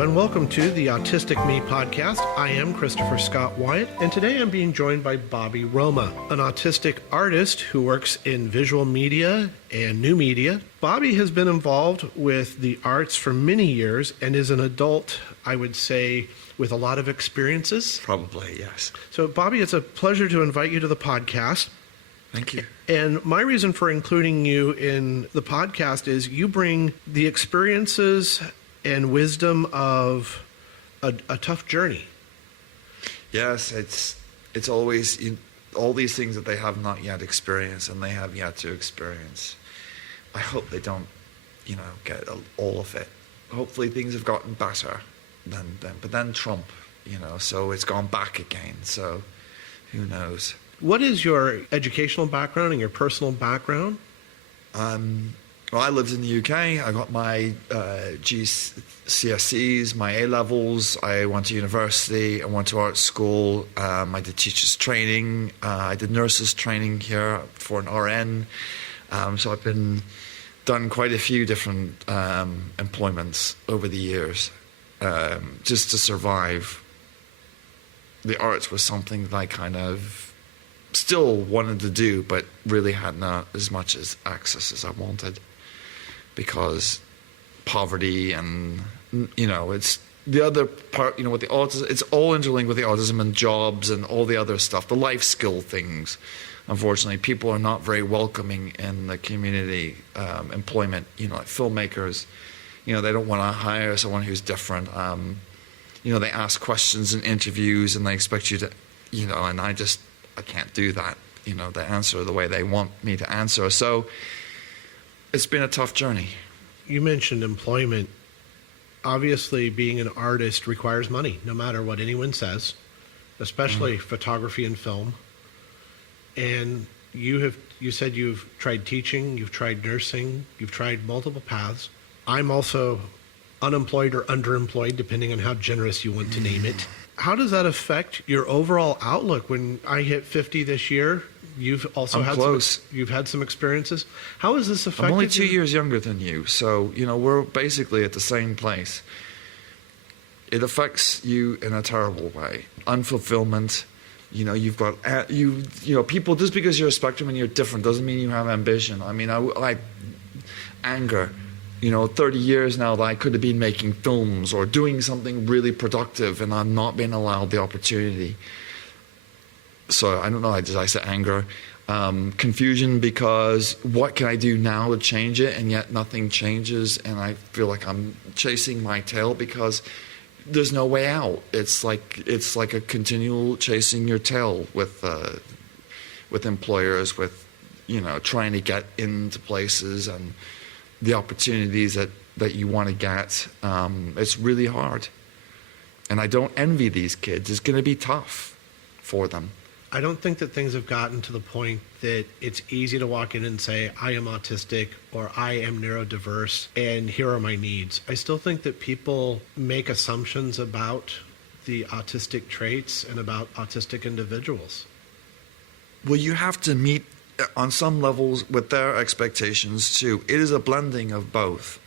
Hello and welcome to the Autistic Me podcast. I am Christopher Scott Wyatt, and today I'm being joined by Bobby Roma, an autistic artist who works in visual media and new media. Bobby has been involved with the arts for many years and is an adult, I would say, with a lot of experiences. Probably, yes. So, Bobby, it's a pleasure to invite you to the podcast. Thank you. And my reason for including you in the podcast is you bring the experiences and wisdom of a tough journey. Yes, it's always all these things that they have not yet experienced and they have yet to experience. I hope they don't, get all of it. Hopefully things have gotten better than but then Trump, so it's gone back again. So who knows? What is your educational background and your personal background? Well, I lived in the UK. I got my GCSEs, my A-levels. I went to university. I went to art school. I did teachers training. I did nurses training here for an RN. So I've done quite a few different employments over the years just to survive. The arts was something that I kind of still wanted to do, but really had not as much as access as I wanted. Because poverty and, it's the other part, with the autism, it's all interlinked with the autism and jobs and all the other stuff, the life skill things. Unfortunately, people are not very welcoming in the community employment, like filmmakers, they don't want to hire someone who's different. They ask questions in interviews and they expect you to, and I can't do that, they answer the way they want me to answer. So it's been a tough journey. You mentioned employment. Obviously, being an artist requires money, no matter what anyone says, especially photography and film. And you said you've tried teaching, you've tried nursing, you've tried multiple paths. I'm also unemployed or underemployed, depending on how generous you want to name it. How does that affect your overall outlook? When I hit 50 this year, you've also had some experiences. How has this affected you? I'm only 2 years younger than you, so we're basically at the same place. It affects you in a terrible way. Unfulfillment. You've got people. Just because you're a spectrum and you're different doesn't mean you have ambition. I mean, I anger. 30 years now that I could have been making films or doing something really productive, and I'm not being allowed the opportunity. So I don't know, did I say anger? Confusion, because what can I do now to change it, and yet nothing changes, and I feel like I'm chasing my tail because there's no way out. It's like a continual chasing your tail with employers, with trying to get into places and the opportunities that you want to get. It's really hard, and I don't envy these kids. It's going to be tough for them. I don't think that things have gotten to the point that it's easy to walk in and say, I am autistic or I am neurodiverse and here are my needs. I still think that people make assumptions about the autistic traits and about autistic individuals. Well, you have to meet on some levels with their expectations too. It is a blending of both.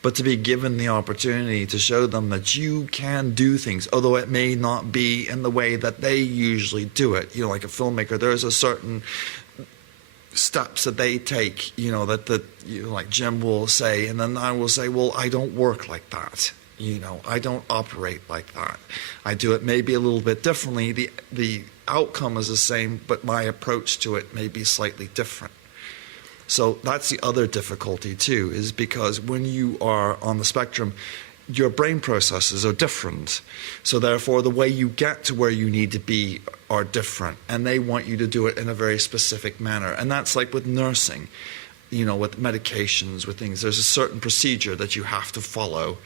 But to be given the opportunity to show them that you can do things, although it may not be in the way that they usually do it. Like a filmmaker, there's a certain steps that they take, like Jim will say, and then I will say, well, I don't work like that. I don't operate like that. I do it maybe a little bit differently. The outcome is the same, but my approach to it may be slightly different. So that's the other difficulty too, is because when you are on the spectrum, your brain processes are different. So therefore, the way you get to where you need to be are different, and they want you to do it in a very specific manner. And that's like with nursing, with medications, with things. There's a certain procedure that you have to follow,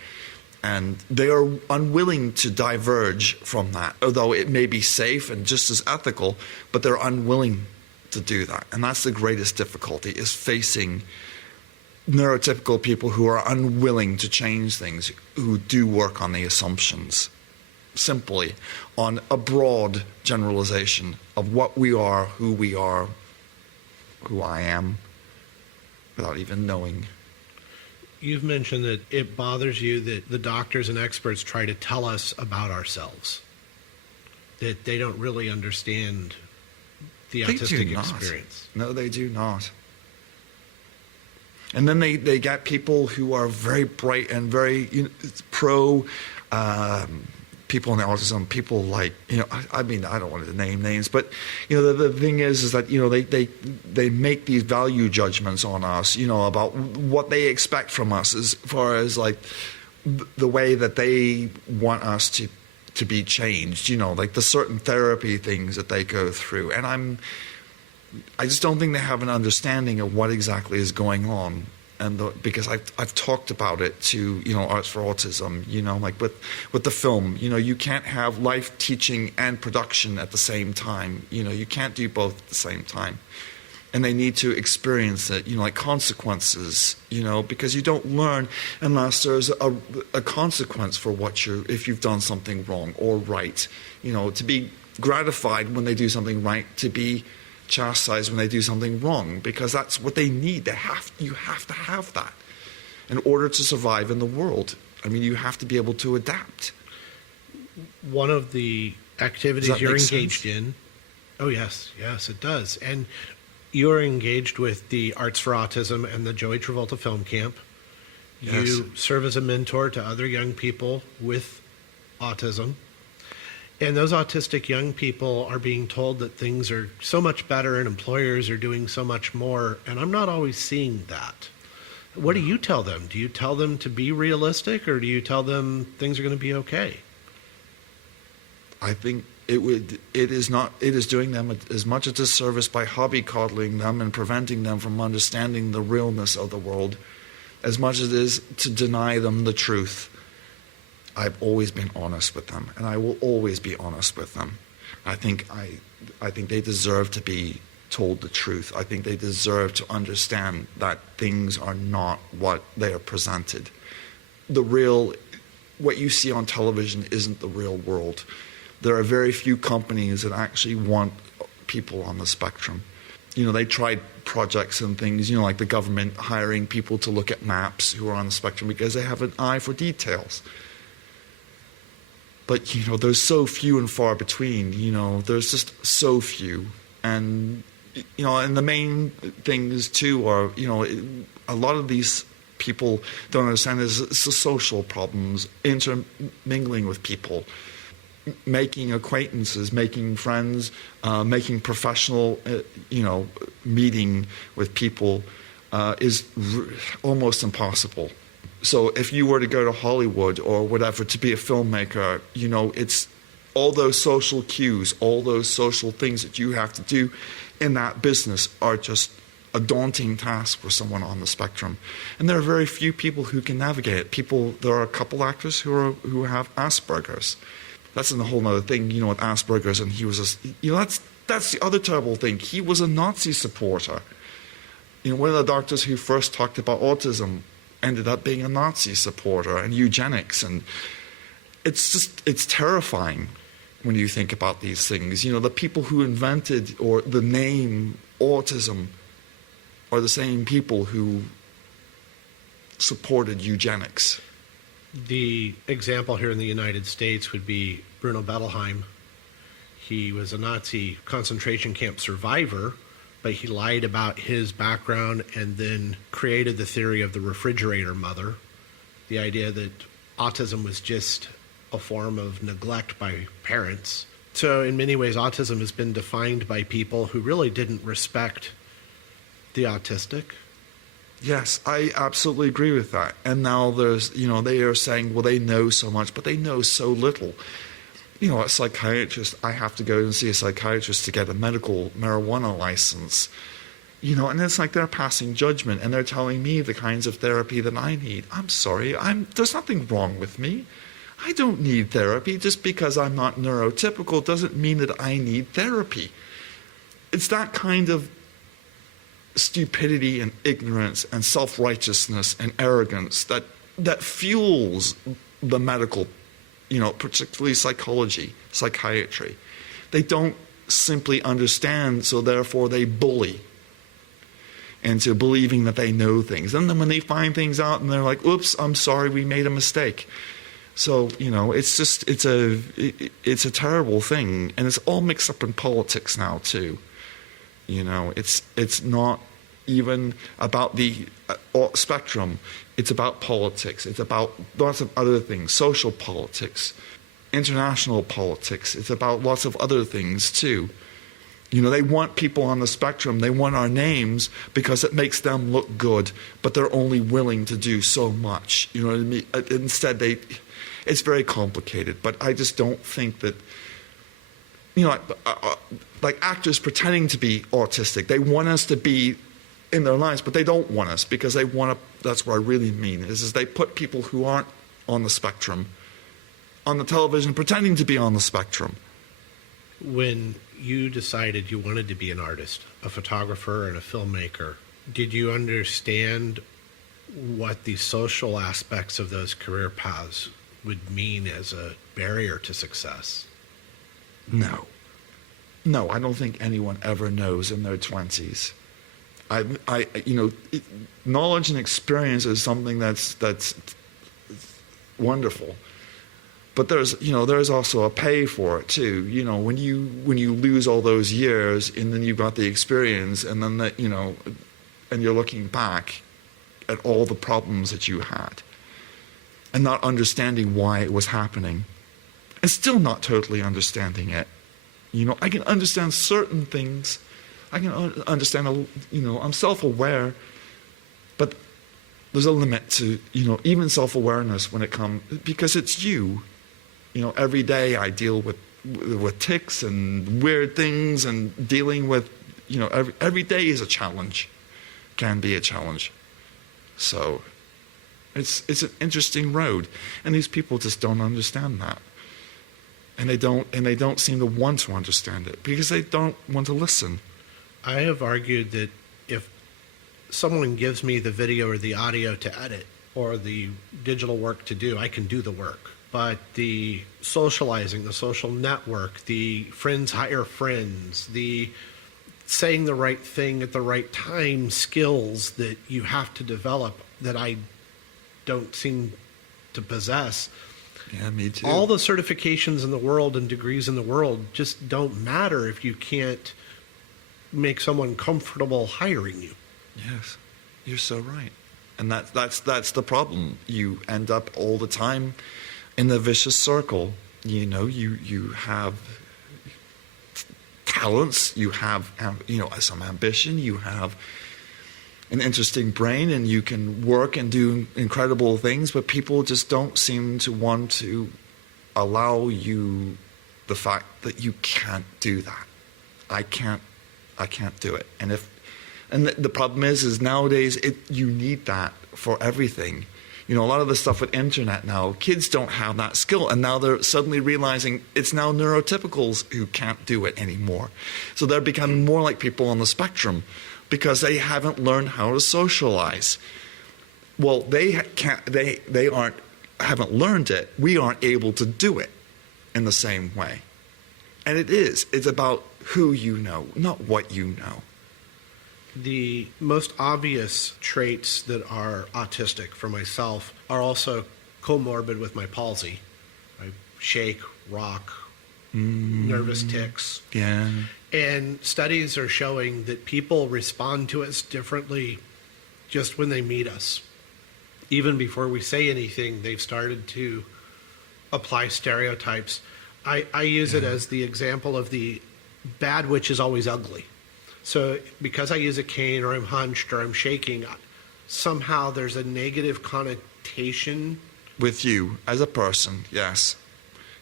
and they are unwilling to diverge from that, although it may be safe and just as ethical, but they're unwilling to do that. And that's the greatest difficulty, is facing neurotypical people who are unwilling to change things, who do work on the assumptions, simply on a broad generalization of what we are, who I am, without even knowing. You've mentioned that it bothers you that the doctors and experts try to tell us about ourselves, that they don't really understand the They do autistic not. experience. No, they do not. And then they get people who are very bright and very pro people in autism, people like, I mean, I don't want to name names, but, the thing is that, they make these value judgments on us, about what they expect from us as far as, like, the way that they want us to be changed, like the certain therapy things that they go through. And I just don't think they have an understanding of what exactly is going on. And because I've talked about it to Arts for Autism, like with the film, you can't have life teaching and production at the same time. You can't do both at the same time, and they need to experience it. Like consequences. Because you don't learn unless there's a consequence for if you've done something wrong or right. To be gratified when they do something right, to be chastised when they do something wrong, because that's what they need. You have to have that in order to survive in the world. I mean, you have to be able to adapt. One of the activities you're engaged sense? in, oh yes, it does. And you're engaged with the Arts for Autism and the Joey Travolta Film Camp. Yes. You serve as a mentor to other young people with autism. And those autistic young people are being told that things are so much better and employers are doing so much more. And I'm not always seeing that. What do you tell them? Do you tell them to be realistic, or do you tell them things are going to be okay? I think it is doing them as much a disservice by hobby coddling them and preventing them from understanding the realness of the world, as much as it is to deny them the truth. I've always been honest with them, and I will always be honest with them. I think they deserve to be told the truth. I think they deserve to understand that things are not what they are presented. What you see on television isn't the real world. There are very few companies that actually want people on the spectrum. They tried projects and things, like the government hiring people to look at maps who are on the spectrum because they have an eye for details. But, there's so few and far between, there's just so few. And, and the main things, too, are, a lot of these people don't understand is the social problems, intermingling with people, making acquaintances, making friends, making professional, meeting with people is almost impossible. So if you were to go to Hollywood or whatever to be a filmmaker, it's all those social cues, all those social things that you have to do in that business are just a daunting task for someone on the spectrum. And there are very few people who can navigate it. There are a couple actors who have Asperger's. That's a whole other thing, with Asperger's, and he was that's the other terrible thing. He was a Nazi supporter. One of the doctors who first talked about autism ended up being a Nazi supporter and eugenics, and it's terrifying when you think about these things. The people who invented or the name autism are the same people who supported eugenics. The example here in the United States would be Bruno Bettelheim. He was a Nazi concentration camp survivor, but he lied about his background and then created the theory of the refrigerator mother, the idea that autism was just a form of neglect by parents. So in many ways, autism has been defined by people who really didn't respect the autistic. Yes, I absolutely agree with that. And now they are saying, well, they know so much, but they know so little. A psychiatrist, I have to go and see a psychiatrist to get a medical marijuana license. And it's like they're passing judgment and they're telling me the kinds of therapy that I need. I'm sorry, there's nothing wrong with me. I don't need therapy. Just because I'm not neurotypical doesn't mean that I need therapy. It's that kind of stupidity and ignorance and self-righteousness and arrogance that fuels the medical, particularly psychology, psychiatry. They don't simply understand, so therefore they bully. into believing that they know things. And then when they find things out and they're like, oops, I'm sorry, we made a mistake. So, it's a terrible thing. And it's all mixed up in politics now, too. It's not even about the spectrum. It's about politics. It's about lots of other things, social politics, international politics. It's about lots of other things, too. They want people on the spectrum. They want our names because it makes them look good, but they're only willing to do so much. You know what I mean? Instead, it's very complicated, but I just don't think that, like actors pretending to be autistic, they want us to be in their lives, but they don't want us because they want to, that's what I really mean, is they put people who aren't on the spectrum on the television pretending to be on the spectrum. When you decided you wanted to be an artist, a photographer and a filmmaker, did you understand what the social aspects of those career paths would mean as a barrier to success? No, I don't think anyone ever knows in their 20s. Knowledge and experience is something that's wonderful. But there's also a pay for it too. When you lose all those years and then you've got the experience and then and you're looking back at all the problems that you had and not understanding why it was happening and still not totally understanding it. I can understand certain things. I can understand, I'm self-aware, but there's a limit to, even self-awareness when it comes, because it's you. Every day I deal with tics and weird things and dealing with, every day is a challenge, can be a challenge. So it's an interesting road, and these people just don't understand that. And they don't seem to want to understand it because they don't want to listen. I have argued that if someone gives me the video or the audio to edit or the digital work to do, I can do the work. But the socializing, the social network, the friends hire friends, the saying the right thing at the right time skills that you have to develop that I don't seem to possess. Yeah, me too. All the certifications in the world and degrees in the world just don't matter if you can't make someone comfortable hiring you. Yes, you're so right. And that's the problem. You end up all the time in the vicious circle. You have talents, you have some ambition, you have an interesting brain, and you can work and do incredible things, but people just don't seem to want to allow you the fact that you can't do that. I can't do it. And the problem is nowadays you need that for everything. A lot of the stuff with internet now, kids don't have that skill, and now they're suddenly realizing it's now neurotypicals who can't do it anymore. So they're becoming more like people on the spectrum because they haven't learned how to socialize. Well, they haven't learned it. We aren't able to do it in the same way. And it's about who you know, not what you know. The most obvious traits that are autistic for myself are also comorbid with my palsy. I shake, rock, nervous tics. Yeah. And studies are showing that people respond to us differently just when they meet us. Even before we say anything, they've started to apply stereotypes. I use it as the example of the bad witch is always ugly. So because I use a cane or I'm hunched or I'm shaking, somehow there's a negative connotation. With you as a person, yes.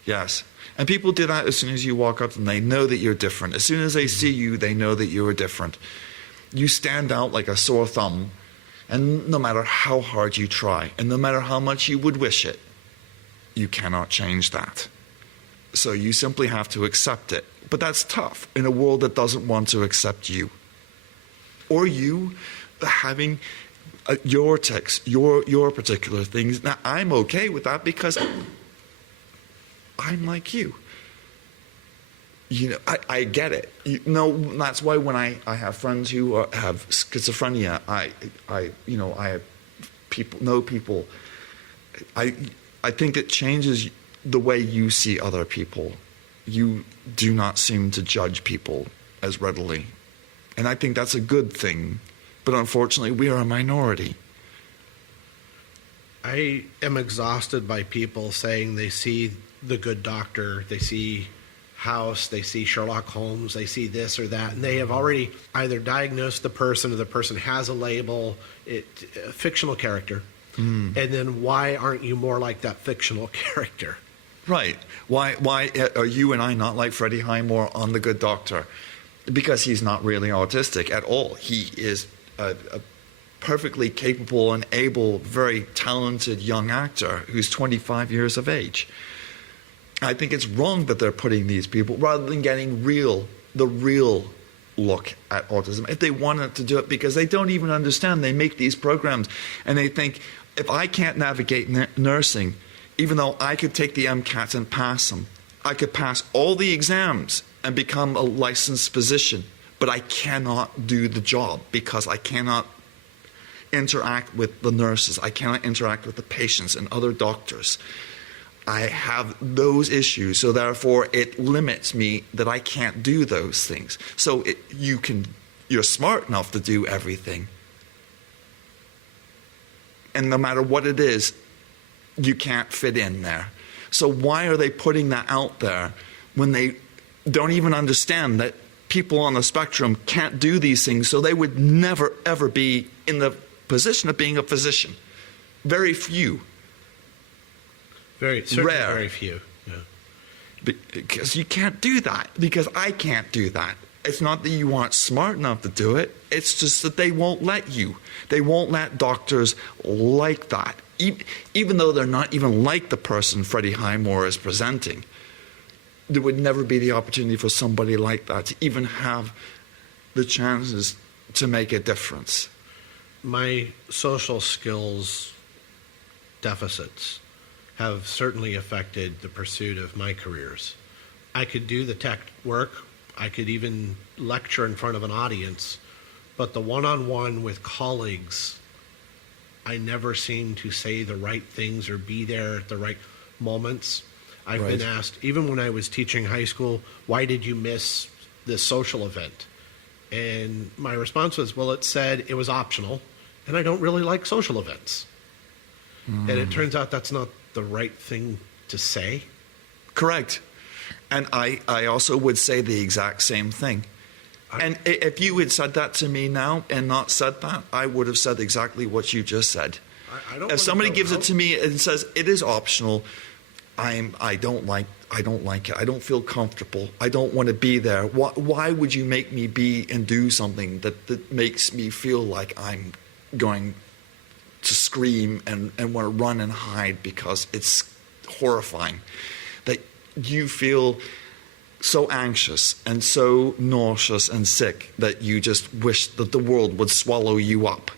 Yes. And people do that as soon as you walk up and they know that you're different. As soon as they see you, they know that you are different. You stand out like a sore thumb, and no matter how hard you try, and no matter how much you would wish it, you cannot change that. So you simply have to accept it. But that's tough in a world that doesn't want to accept you. Or you having your tics, your particular things. Now, I'm okay with that because I'm like you. I get it. That's why when I have friends who have schizophrenia, I have people. I think it changes the way you see other people. You do not seem to judge people as readily. And I think that's a good thing. But unfortunately, we are a minority. I am exhausted by people saying they see The Good Doctor, they see House, they see Sherlock Holmes, they see this or that, and they have already either diagnosed the person or the person has a label, a fictional character. And then why aren't you more like that fictional character? Right. Why are you and I not like Freddie Highmore on The Good Doctor? Because he's not really autistic at all. He is a perfectly capable and able, very talented young actor who's 25 years of age. I think it's wrong that they're putting these people, rather than getting the real look at autism. If they wanted to do it, because they don't even understand, they make these programs and they think, if I can't navigate nursing, even though I could take the MCATs and pass them, I could pass all the exams and become a licensed physician, but I cannot do the job because I cannot interact with the nurses, I cannot interact with the patients and other doctors. I have those issues, so therefore it limits me that I can't do those things. So you're smart enough to do everything, and no matter what it is, you can't fit in there. So why are they putting that out there when they don't even understand that people on the spectrum can't do these things, so they would never ever be in the position of being a physician? Very few. Rare. Very few. Yeah. Because you can't do that. Because I can't do that. It's not that you aren't smart enough to do it. It's just that they won't let you. They won't let doctors like that. Even though they're not even like the person Freddie Highmore is presenting, there would never be the opportunity for somebody like that to even have the chances to make a difference. My social skills deficits have certainly affected the pursuit of my careers. I could do the tech work, I could even lecture in front of an audience, but the one-on-one with colleagues, I never seem to say the right things or be there at the right moments. I've been asked, even when I was teaching high school, why did you miss this social event? And my response was, well, it said it was optional, and I don't really like social events. And it turns out that's not the right thing to say. Correct. And I also would say the exact same thing. And if you had said that to me now and not said that, I would have said exactly what you just said. If somebody gives it to me and says it is optional, I don't like it. I don't feel comfortable. I don't want to be there. Why would you make me be and do something that makes me feel like I'm going to scream and want to run and hide because it's horrifying? That you feel so anxious and so nauseous and sick that you just wish that the world would swallow you up.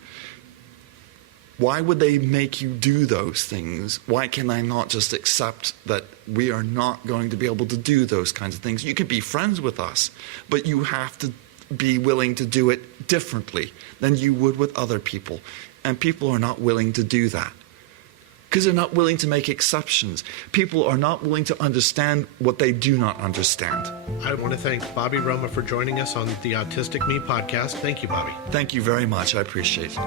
Why would they make you do those things? Why can I not just accept that we are not going to be able to do those kinds of things? You can be friends with us, but you have to be willing to do it differently than you would with other people. And people are not willing to do that because they're not willing to make exceptions. People are not willing to understand what they do not understand. I want to thank Bobby Roma for joining us on the Autistic Me podcast. Thank you, Bobby. Thank you very much. I appreciate it.